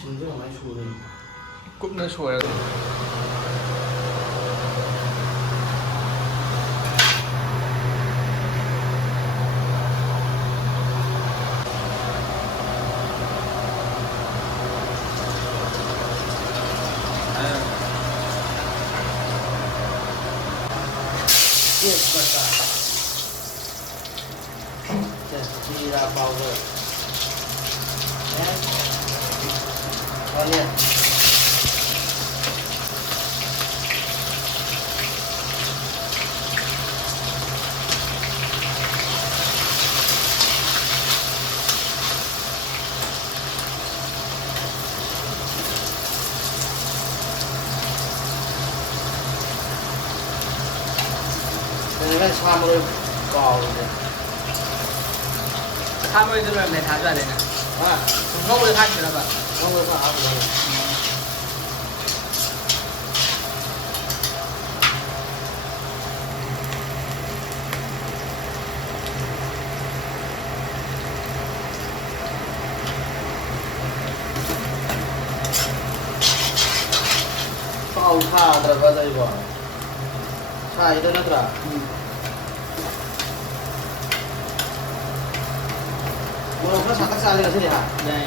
新这种来说的。ꯀꯨꯞꯅ ꯁꯣꯏꯔꯒ这个啥？这鸡蛋包子，哎，好嘞。那差不多高了的。他们这边没弹出来的呢。啊，我给他去了吧？我干啥不了？पाव खा दरगा जायबा सायदा नत्रा बर'फ्रा साथाम जालायगासिनो देहा जाय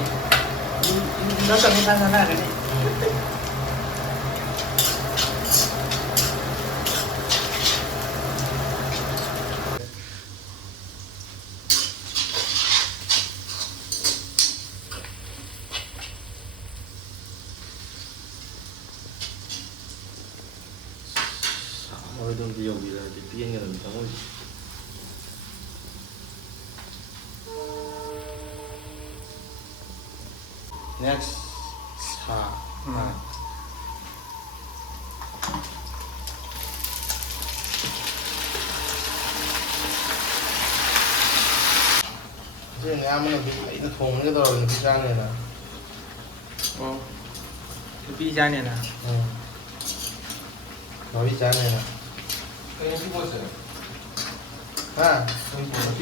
नों सबनि थांनो हागोन ने 어디든지 여기다 이제 비행기는 병원이. Next, 차. 이제 내가 한번 이거 동네 들어가는 그 장면이나. 비 जाने ना 응. 너희 장면이나. 그냥 죽었어요. 아, 비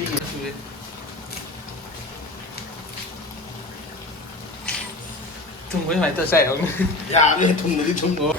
tung với mày tao xẻo 야, 내 동네 좀 뭐.